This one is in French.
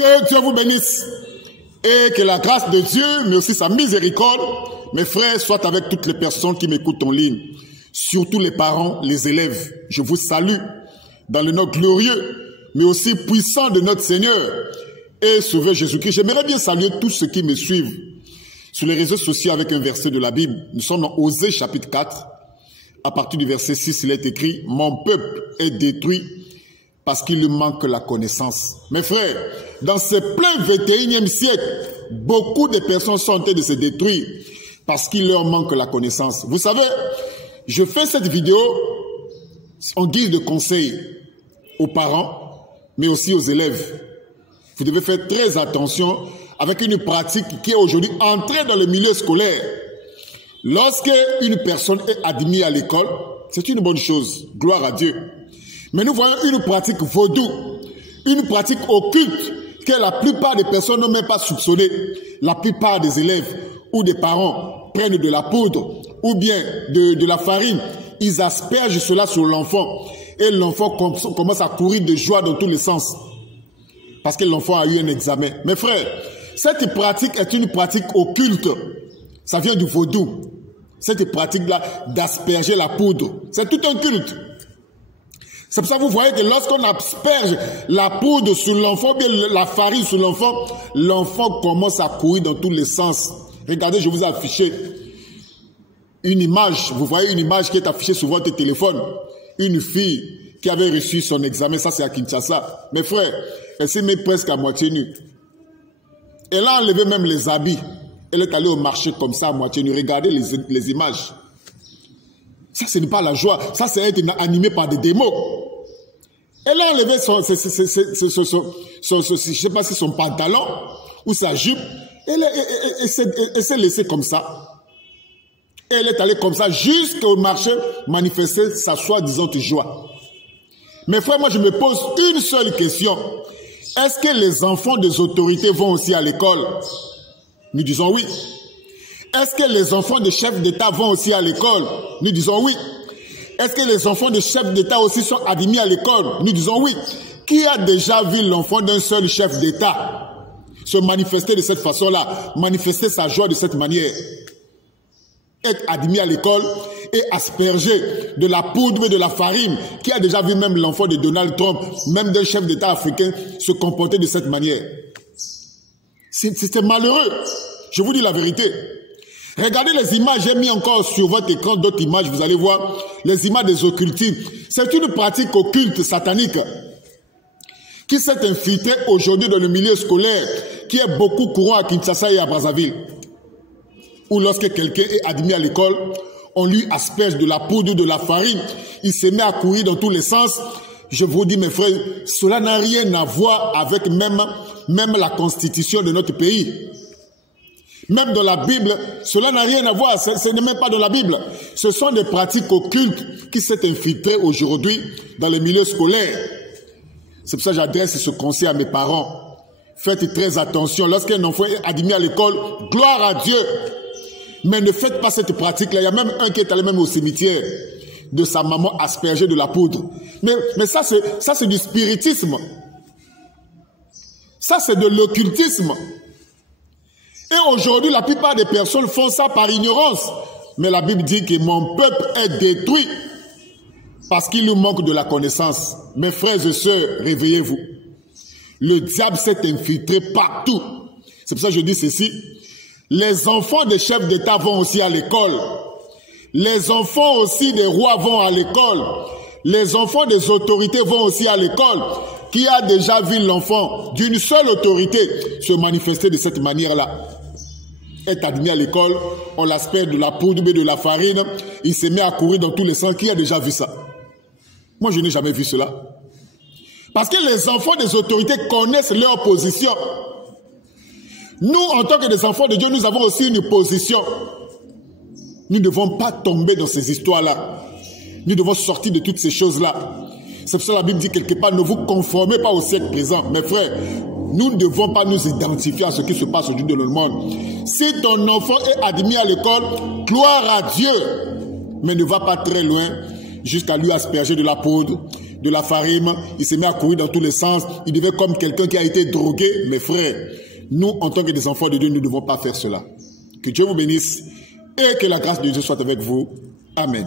Que Dieu vous bénisse et que la grâce de Dieu, mais aussi sa miséricorde, mes frères, soit avec toutes les personnes qui m'écoutent en ligne, surtout les parents, les élèves. Je vous salue dans le nom glorieux, mais aussi puissant de notre Seigneur et Sauveur Jésus-Christ. J'aimerais bien saluer tous ceux qui me suivent sur les réseaux sociaux avec un verset de la Bible. Nous sommes dans Osée chapitre 4. À partir du verset 6, il est écrit « Mon peuple est détruit parce qu'il lui manque la connaissance. » Mes frères, dans ce plein 21e siècle, beaucoup de personnes sont en train de se détruire parce qu'il leur manque la connaissance. Vous savez, je fais cette vidéo en guise de conseil aux parents, mais aussi aux élèves. Vous devez faire très attention avec une pratique qui est aujourd'hui entrée dans le milieu scolaire. Lorsque une personne est admise à l'école, c'est une bonne chose, gloire à Dieu. Mais nous voyons une pratique vaudou, une pratique occulte que la plupart des personnes n'ont même pas soupçonné. La plupart des élèves ou des parents prennent de la poudre ou bien de la farine. Ils aspergent cela sur l'enfant et l'enfant commence à courir de joie dans tous les sens parce que l'enfant a eu un examen. Mes frères, cette pratique est une pratique occulte. Ça vient du vaudou. Cette pratique-là d'asperger la poudre, c'est tout un culte. C'est pour ça que vous voyez que lorsqu'on asperge la poudre sur l'enfant, bien la farine sur l'enfant, l'enfant commence à courir dans tous les sens. Regardez, je vous ai affiché une image. Vous voyez une image qui est affichée sur votre téléphone. Une fille qui avait reçu son examen, ça c'est à Kinshasa. Mes frères, elle s'est mise presque à moitié nue. Elle a enlevé même les habits. Elle est allée au marché comme ça à moitié nue. Regardez les images. Ça, ce n'est pas la joie. Ça, c'est être animé par des démons. Elle a enlevé je ne sais pas si son pantalon ou sa jupe. Elle s'est laissée comme ça. Elle est allée comme ça jusqu'au marché manifester sa soi-disant joie. Mes frères, moi je me pose une seule question. Est-ce que les enfants des autorités vont aussi à l'école? Nous disons oui. Est-ce que les enfants des chefs d'État vont aussi à l'école? Nous disons oui. Est-ce que les enfants des chefs d'État aussi sont admis à l'école? Nous disons oui. Qui a déjà vu l'enfant d'un seul chef d'État se manifester de cette façon-là, manifester sa joie de cette manière? Être admis à l'école et asperger de la poudre et de la farine. Qui a déjà vu même l'enfant de Donald Trump, même d'un chef d'État africain, se comporter de cette manière? C'est malheureux. Je vous dis la vérité. Regardez les images, j'ai mis encore sur votre écran d'autres images, vous allez voir les images des occultismes. C'est une pratique occulte satanique qui s'est infiltrée aujourd'hui dans le milieu scolaire, qui est beaucoup courant à Kinshasa et à Brazzaville. Où lorsque quelqu'un est admis à l'école, on lui asperge de la poudre ou de la farine, il se met à courir dans tous les sens. Je vous dis mes frères, cela n'a rien à voir avec même la constitution de notre pays. Même dans la Bible, cela n'a rien à voir, ce n'est même pas dans la Bible. Ce sont des pratiques occultes qui s'est infiltrées aujourd'hui dans les milieux scolaires. C'est pour ça que j'adresse ce conseil à mes parents. Faites très attention, lorsqu'un enfant est admis à l'école, gloire à Dieu. Mais ne faites pas cette pratique-là. Il y a même un qui est allé même au cimetière de sa maman asperger de la poudre. Mais ça c'est du spiritisme. Ça c'est de l'occultisme. Et aujourd'hui, la plupart des personnes font ça par ignorance. Mais la Bible dit que mon peuple est détruit parce qu'il lui manque de la connaissance. Mes frères et sœurs, réveillez-vous. Le diable s'est infiltré partout. C'est pour ça que je dis ceci. Les enfants des chefs d'État vont aussi à l'école. Les enfants aussi des rois vont à l'école. Les enfants des autorités vont aussi à l'école. Qui a déjà vu l'enfant d'une seule autorité se manifester de cette manière-là? Est admis à l'école, on l'asperge de la poudre et de la farine, il se met à courir dans tous les sens. Qui a déjà vu ça? Moi, je n'ai jamais vu cela. Parce que les enfants des autorités connaissent leur position. Nous, en tant que des enfants de Dieu, nous avons aussi une position. Nous ne devons pas tomber dans ces histoires-là. Nous devons sortir de toutes ces choses-là. C'est pour ça que la Bible dit quelque part, ne vous conformez pas au siècle présent. Mes frères, nous ne devons pas nous identifier à ce qui se passe aujourd'hui dans le monde. Si ton enfant est admis à l'école, gloire à Dieu. Mais ne va pas très loin jusqu'à lui asperger de la poudre, de la farine, il se met à courir dans tous les sens, il devait comme quelqu'un qui a été drogué. Mes frères, nous, en tant que des enfants de Dieu, nous ne devons pas faire cela. Que Dieu vous bénisse et que la grâce de Dieu soit avec vous. Amen.